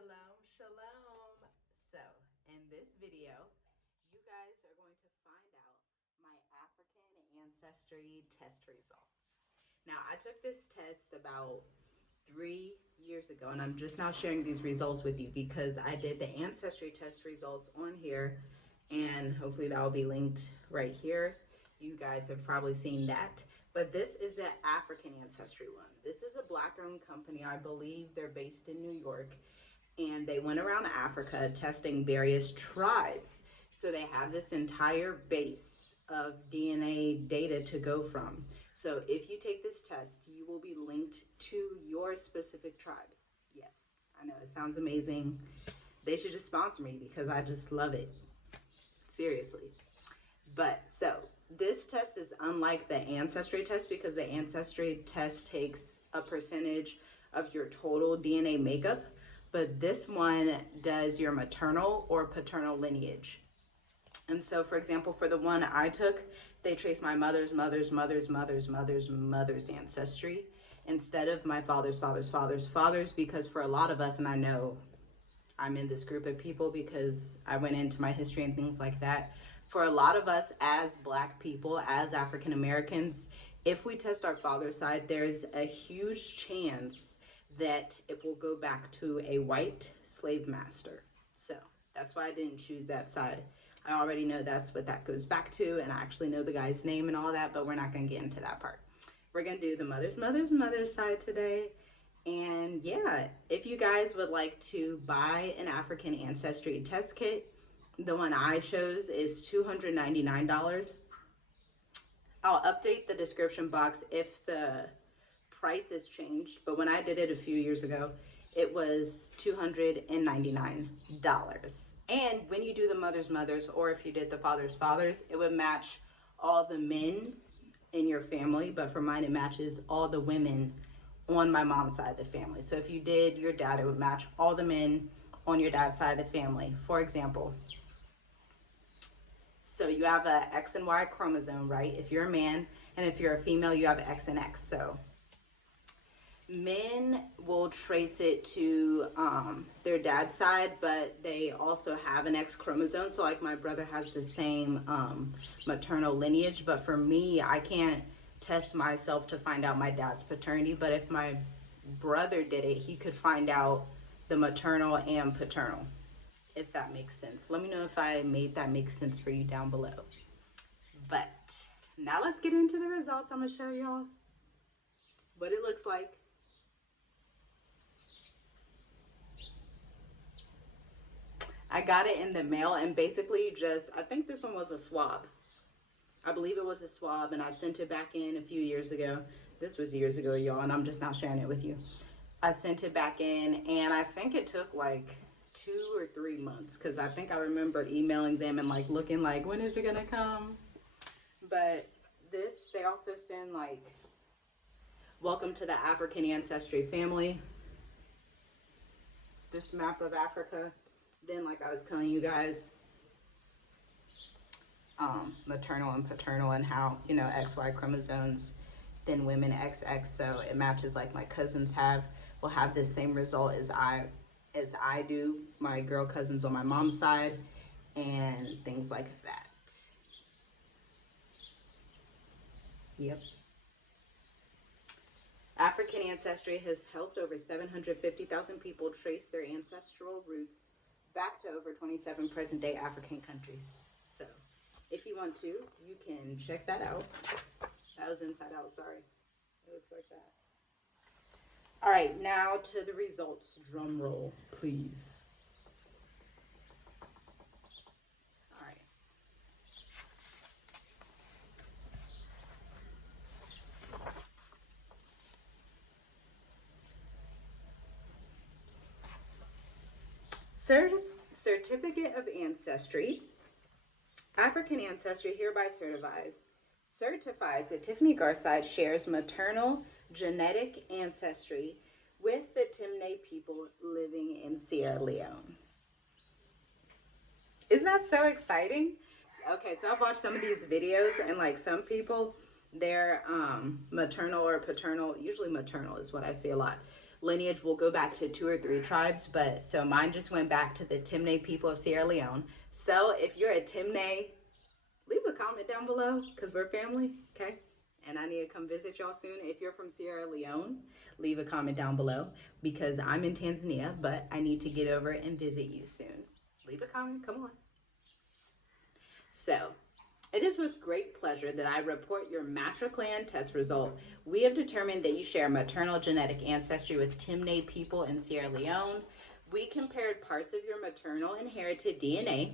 Shalom, shalom. So, in this video, you guys are going to find out my African Ancestry Test results. Now, I took this test about 3 years ago, and I'm just now sharing these results with you because I did the Ancestry Test results on here, and hopefully that will be linked right here. You guys have probably seen that. But this is the African Ancestry one. This is a Black-owned company. I believe they're based in New York, and they went around Africa testing various tribes. So they have this entire base of DNA data to go from. So if you take this test, you will be linked to your specific tribe. Yes, I know it sounds amazing. They should just sponsor me because I just love it. Seriously. But so this test is unlike the Ancestry test because the Ancestry test takes a percentage of your total DNA makeup, but this one does your maternal or paternal lineage. And so, for example, for the one I took, they trace my mother's ancestry instead of my father's, because for a lot of us, and I know I'm in this group of people because I went into my history and things like that. For a lot of us as Black people, as African Americans, if we test our father's side, there's a huge chance that it will go back to a white slave master. So that's why I didn't choose that side. I already know that's what that goes back to, and I actually know the guy's name and all that, but we're not going to get into that part. We're going to do the mother's side today. And yeah, if you guys would like to buy an African Ancestry test kit, the one I chose is $299. I'll update the description box if the price has changed, but when I did it a few years ago, it was $299. And when you do the mother's, or if you did the father's, it would match all the men in your family, but for mine, it matches all the women on my mom's side of the family. So if you did your dad, it would match all the men on your dad's side of the family. For example, so you have a X and Y chromosome, right? If you're a man, and if you're a female, you have X and X. So men will trace it to their dad's side, but they also have an X chromosome. So like my brother has the same maternal lineage, but for me, I can't test myself to find out my dad's paternity. But if my brother did it, he could find out the maternal and paternal, if that makes sense. Let me know if I made that make sense for you down below. But now let's get into the results. I'm gonna show y'all what it looks like. I got it in the mail, and basically I think this one was a swab. I believe it was a swab, and I sent it back in a few years ago. This was years ago, y'all, and I'm just now sharing it with you. I sent it back in, and I think it took like 2 or 3 months, because I think I remember emailing them and like looking like, when is it gonna come? But this, they also send like, welcome to the African Ancestry family. This map of Africa. Then, like I was telling you guys, maternal and paternal, and how, you know, XY chromosomes, then women XX, so it matches like my cousins will have the same result as I do, my girl cousins on my mom's side, and things like that. Yep. African Ancestry has helped over 750,000 people trace their ancestral roots back to over 27 present-day African countries. So if you want to, you can check that out. That was inside out, sorry. It looks like that. All right, now to the results. Drum roll, please. All right. Certificate of Ancestry. African Ancestry hereby certifies that Tiffany Garside shares maternal genetic ancestry with the Timne people living in Sierra Leone. Isn't that so exciting? Okay, so I've watched some of these videos, and like some people, their maternal or paternal, usually maternal is what I see a lot, lineage will go back to 2 or 3 tribes, but so mine just went back to the Timne people of Sierra Leone. So if you're a Timne, leave a comment down below because we're family, okay? And I need to come visit y'all soon. If you're from Sierra Leone, leave a comment down below because I'm in Tanzania, but I need to get over and visit you soon. Leave a comment, come on. So, it is with great pleasure that I report your matriclan test result. We have determined that you share maternal genetic ancestry with Timne people in Sierra Leone. We compared parts of your maternal inherited DNA,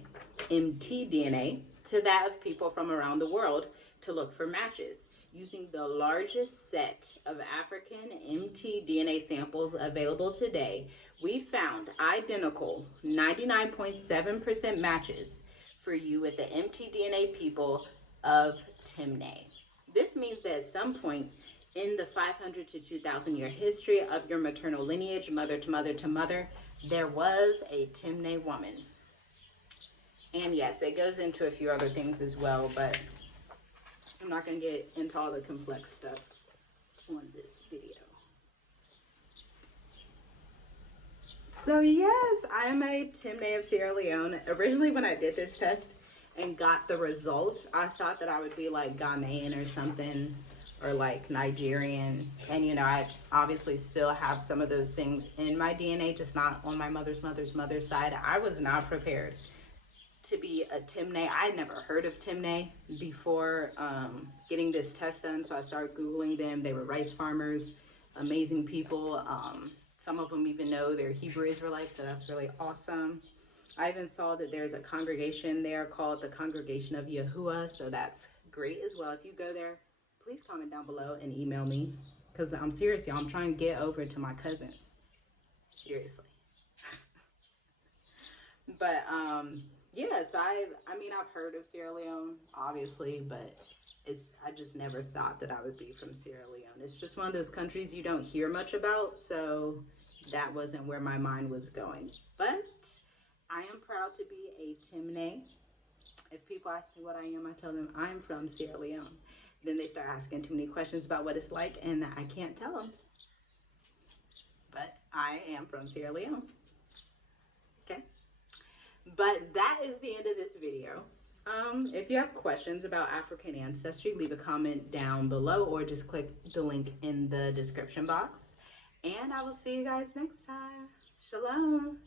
mtDNA, to that of people from around the world to look for matches. Using the largest set of African mtDNA samples available today, we found identical 99.7% matches for you with the mtDNA people of Timne. This means that at some point in the 500 to 2,000 year history of your maternal lineage, mother to mother to mother, there was a Timne woman. And yes, it goes into a few other things as well, but I'm not going to get into all the complex stuff on this video. So yes, I am a Timne of Sierra Leone. Originally when I did this test and got the results, I thought that I would be like Ghanaian or something, or like Nigerian. And you know, I obviously still have some of those things in my DNA, just not on my mother's side. I was not prepared to be a Timne. I had never heard of Timne before getting this test done, so I started Googling them. They were rice farmers, amazing people. Some of them even know they're Hebrew Israelites, so that's really awesome. I even saw that there's a congregation there called the Congregation of Yahuwah, so that's great as well. If you go there, please comment down below and email me, because I'm serious, y'all. I'm trying to get over to my cousins. Seriously. But, yes, I mean, I've heard of Sierra Leone, obviously, but I just never thought that I would be from Sierra Leone. It's just one of those countries you don't hear much about, so that wasn't where my mind was going. But I am proud to be a Timne. If people ask me what I am, I tell them I'm from Sierra Leone. Then they start asking too many questions about what it's like, and I can't tell them. But I am from Sierra Leone. Okay? But that is the end of this video. If you have questions about African ancestry, leave a comment down below or just click the link in the description box. And I will see you guys next time. Shalom.